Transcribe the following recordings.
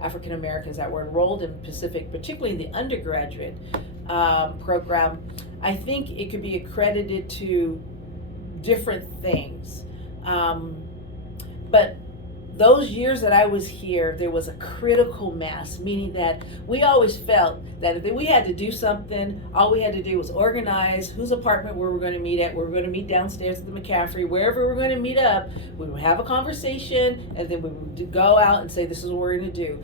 African Americans that were enrolled in Pacific, particularly in the undergraduate program, I think it could be accredited to different things. But those years that I was here, there was a critical mass, meaning that we always felt that if we had to do something, all we had to do was organize whose apartment we were going to meet at. We were going to meet downstairs at the McCaffrey, wherever we were going to meet up. We would have a conversation, and then we would go out and say, this is what we're going to do.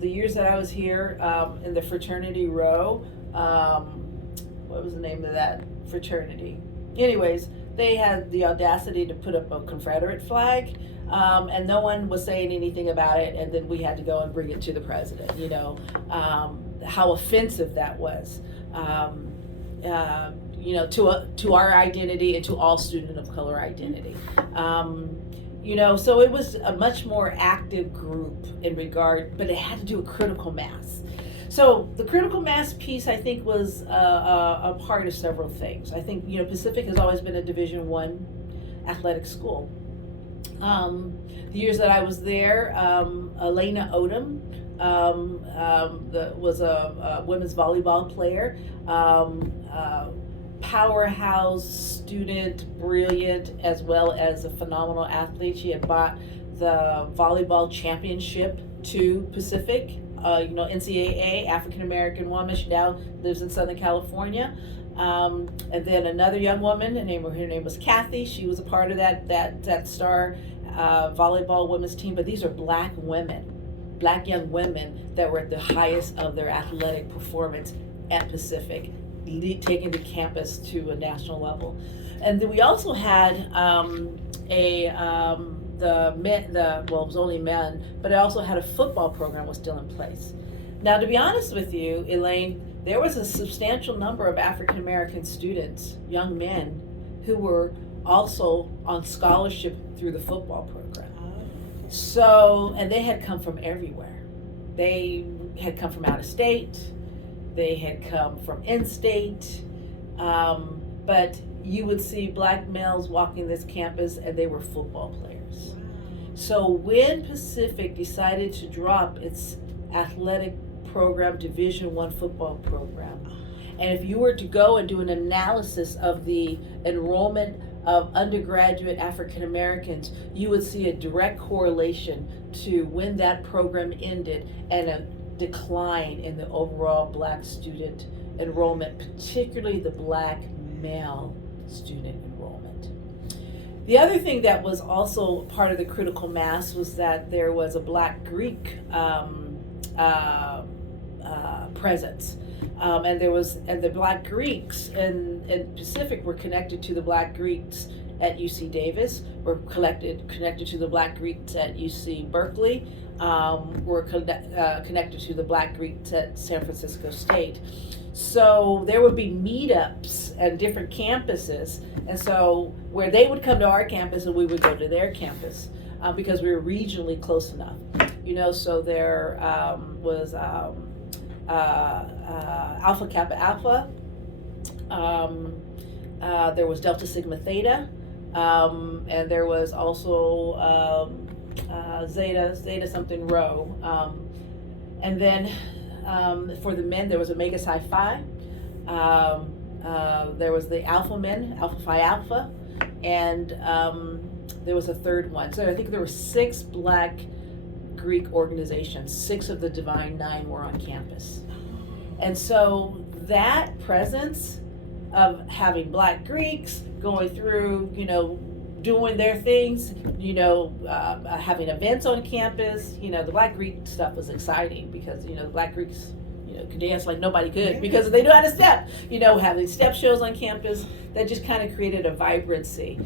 The years that I was here in the fraternity row, what was the name of that fraternity? Anyways, they had the audacity to put up a Confederate flag. And no one was saying anything about it, and then we had to go and bring it to the president. How offensive that was, to our identity and to all student of color identity. So it was a much more active group in regard, but it had to do with critical mass. So the critical mass piece, I think, was a part of several things. I think, Pacific has always been a Division I athletic school. The years that I was there, Elena Odom was a women's volleyball player, powerhouse student, brilliant, as well as a phenomenal athlete. She had brought the volleyball championship to Pacific, NCAA, African American woman. She now lives in Southern California. And then another young woman, her name was Kathy. She was a part of that star volleyball women's team. But these are black young women that were at the highest of their athletic performance at Pacific, taking the campus to a national level. And then we also had it was only men, but it also had a football program was still in place. Now, to be honest with you, Elaine, there was a substantial number of African American students, young men, who were also on scholarship through the football program. So, and they had come from everywhere. They had come from out of state, they had come from in-state, but you would see black males walking this campus and they were football players. So when Pacific decided to drop its athletic program, Division I football program, and if you were to go and do an analysis of the enrollment of undergraduate African Americans, you would see a direct correlation to when that program ended and a decline in the overall black student enrollment, particularly the black male student enrollment. The other thing that was also part of the critical mass was that there was a black Greek presence. And the black Greeks in Pacific were connected to the black Greeks at UC Davis, were connected to the black Greeks at UC Berkeley, were connected to the black Greeks at San Francisco State. So there would be meetups at different campuses, and so where they would come to our campus and we would go to their campus because we were regionally close enough. So there was Alpha Kappa Alpha, there was Delta Sigma Theta, and there was also Zeta something Rho, and then for the men there was Omega Psi Phi, there was the Alpha men, Alpha Phi Alpha, and there was a third one. So I think there were 6 black Greek organizations. 6 of the Divine Nine were on campus. And so that presence of having black Greeks going through, doing their things, having events on campus, the black Greek stuff was exciting because, the black Greeks, could dance like nobody could because they knew how to step, having step shows on campus that just kind of created a vibrancy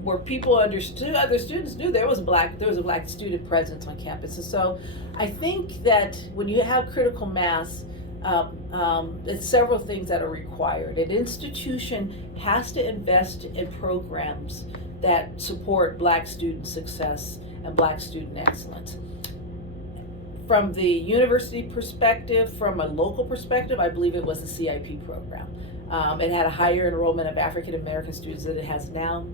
where people understood, other students knew there was a black student presence on campus. And so I think that when you have critical mass, it's several things that are required. An institution has to invest in programs that support black student success and black student excellence. From the university perspective, from a local perspective, I believe it was the CIP program. It had a higher enrollment of African American students than it has now.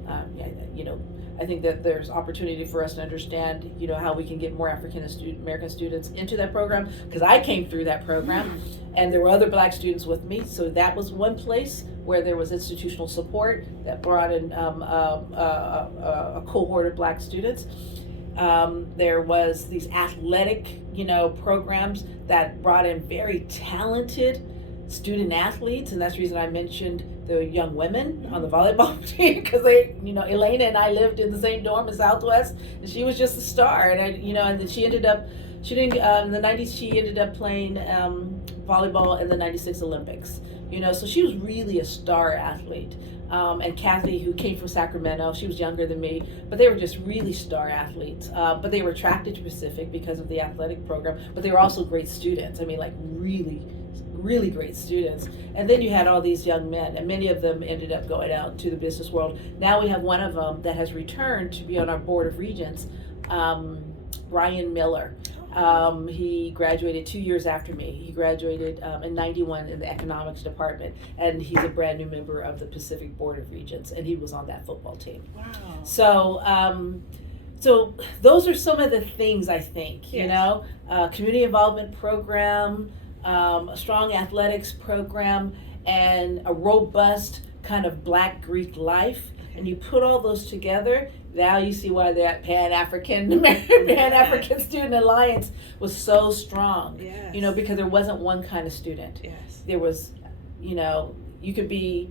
I think that there's opportunity for us to understand, how we can get more African American students into that program, because I came through that program, and there were other Black students with me. So that was one place where there was institutional support that brought in a cohort of Black students. There was these athletic, programs that brought in very talented student athletes, and that's the reason I mentioned the young women on the volleyball team, because Elena and I lived in the same dorm in Southwest, and she was just a star, and and then she ended up, in the 90s, she ended up playing volleyball in the 96 Olympics, so she was really a star athlete. And Kathy, who came from Sacramento, she was younger than me, but they were just really star athletes. But they were attracted to Pacific because of the athletic program, but they were also great students. I mean, like really great students. And then you had all these young men, and many of them ended up going out to the business world. Now we have one of them that has returned to be on our board of regents, Brian Miller. He graduated 2 years after me. He graduated in 91 in the economics department, and he's a brand new member of the Pacific Board of Regents, and he was on that football team. Wow. So those are some of the things I think, Yes. Community involvement program, a strong athletics program, and a robust kind of Black Greek life. Okay. And you put all those together, now you see why that Pan-African Student Alliance was so strong. Yes. Because there wasn't one kind of student. Yes. There was, you could be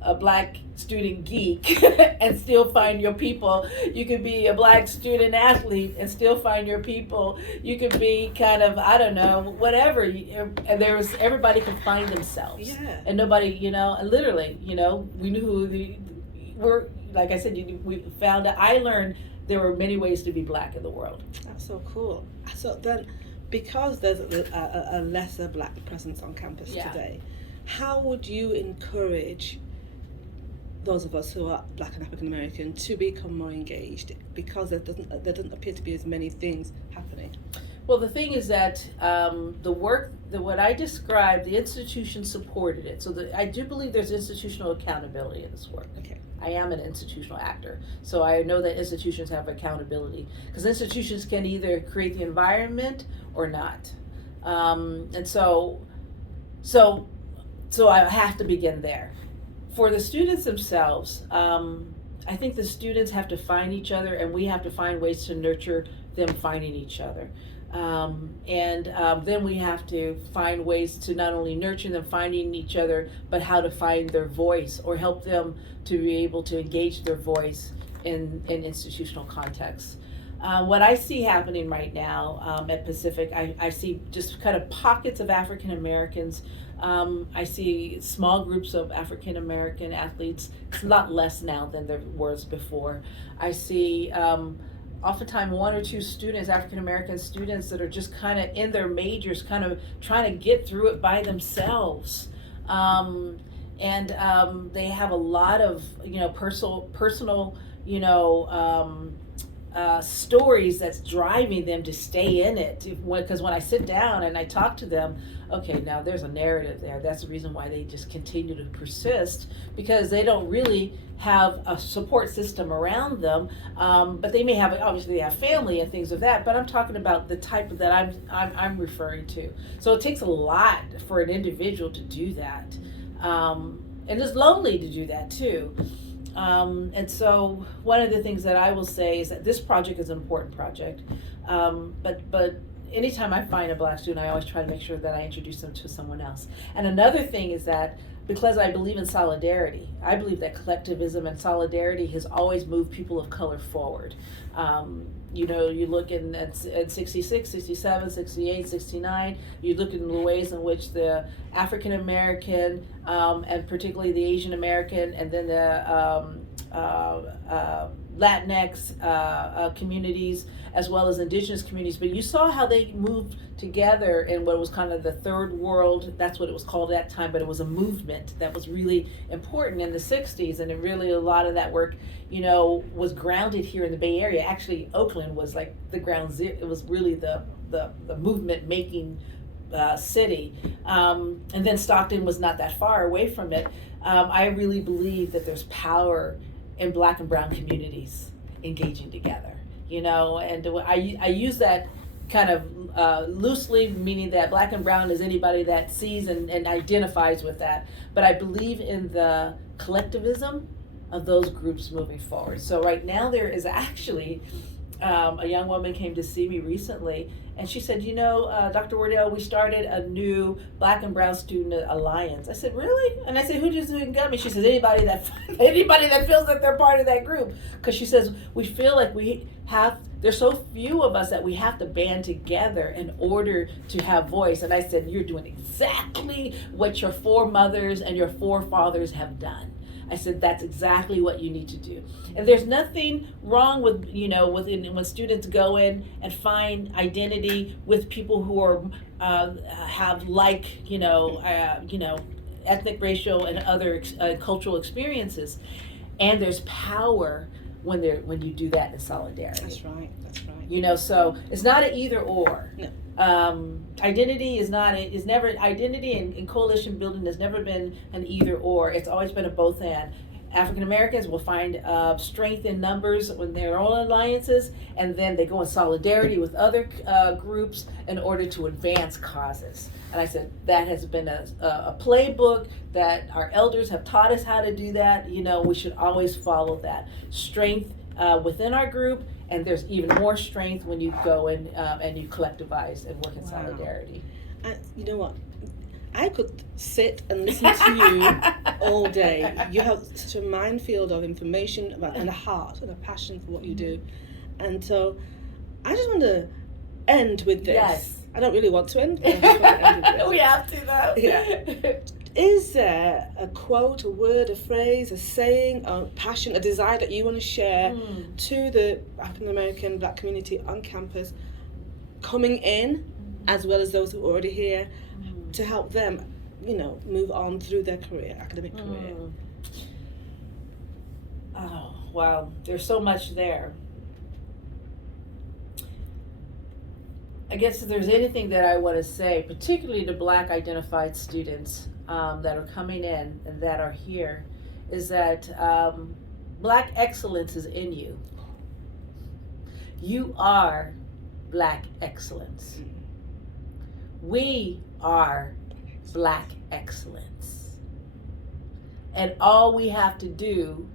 a Black student geek and still find your people. You could be a Black student athlete and still find your people. You could be kind of, I don't know, whatever. And everybody could find themselves. Yeah. And nobody, and literally, we knew who we're, like I said, we found out, I learned there were many ways to be Black in the world. That's so cool. So then, because there's a lesser Black presence on campus Yeah. today, how would you encourage those of us who are Black and African American to become more engaged, because there doesn't appear to be as many things happening? Well, the thing is that what I described, the institution supported it. So I do believe there's institutional accountability in this work. Okay. I am an institutional actor, so I know that institutions have accountability, because institutions can either create the environment or not. And so I have to begin there. For the students themselves, I think the students have to find each other, and we have to find ways to nurture them finding each other. Then we have to find ways to not only nurture them finding each other, but how to find their voice, or help them to be able to engage their voice in institutional contexts. What I see happening right now at Pacific, I see just kind of pockets of African Americans. I see small groups of African American athletes. It's a lot less now than there was before. I see oftentimes one or two students, African American students, that are just kind of in their majors, kind of trying to get through it by themselves. They have a lot of personal stories that's driving them to stay in it. Because when I sit down and I talk to them, okay, now there's a narrative there. That's the reason why they just continue to persist, because they don't really have a support system around them. But they may have, obviously, they have family and things of that. But I'm talking about the type that I'm referring to. So it takes a lot for an individual to do that, and it's lonely to do that too. And so one of the things that I will say is that this project is an important project, but anytime I find a Black student, I always try to make sure that I introduce them to someone else. And another thing is that, because I believe in solidarity, I believe that collectivism and solidarity has always moved people of color forward. You look at 66, 67, 68, 69, you look in the ways in which the African American, and particularly the Asian American, and then the Latinx communities, as well as indigenous communities, but you saw how they moved together in what was kind of the third world. That's what it was called at that time, but it was a movement that was really important in the 60s, and it really, a lot of that work, was grounded here in the Bay Area. Actually, Oakland was like the ground zero. It was really the movement making city, and then Stockton was not that far away from it. I really believe that there's power in Black and brown communities engaging together, you know, and I use that kind of loosely, meaning that Black and brown is anybody that sees and identifies with that. But I believe in the collectivism of those groups moving forward. So right now there is actually a young woman came to see me recently, and she said, you know, Dr. Wardell, we started a new Black and Brown Student Alliance. I said, really? And I said, who just got me? She says, anybody that feels that they're part of that group. Because she says, we feel like there's so few of us that we have to band together in order to have voice. And I said, you're doing exactly what your foremothers and your forefathers have done. I said, that's exactly what you need to do. And there's nothing wrong with, you know, when students go in and find identity with people who are have like, ethnic, racial, and other cultural experiences. And there's power when you do that in solidarity. That's right. You know, so it's not an either or. No. Identity identity and coalition building has never been an either or. It's always been a both and. African Americans will find strength in numbers when their own alliances, and then they go in solidarity with other groups in order to advance causes. And I said that has been a playbook that our elders have taught us how to do that. You know, we should always follow that strength within our group. And there's even more strength when you go in and you collectivize and work in solidarity. And you know what? I could sit and listen to you all day. You have such a minefield of information and a heart and a passion for what you do. And so I just want to end with this. Yes. I don't really want to end, but I just want to end with this. We have to, though. Yeah. Is there a quote, a word, a phrase, a saying, a passion, a desire that you want to share to the African American Black community on campus coming in, as well as those who are already here, to help them, you know, move on through their career, academic career? Oh, wow. There's so much there. I guess if there's anything that I want to say, particularly to Black identified students that are coming in and that are here, is that Black excellence is in you. You are Black excellence. We are Black excellence. And all we have to do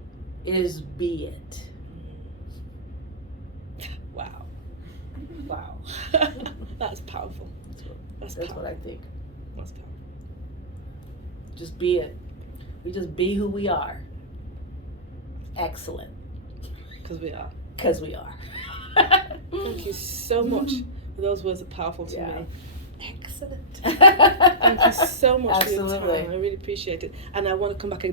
is be it. Wow. Wow. That's powerful. That's what I think. That's powerful. Just be it. We just be who we are. Excellent. Because we are. Because we are. Thank you so much. Those words are powerful to me. Excellent. Thank you so much Absolutely. for your time. I really appreciate it. And I want to come back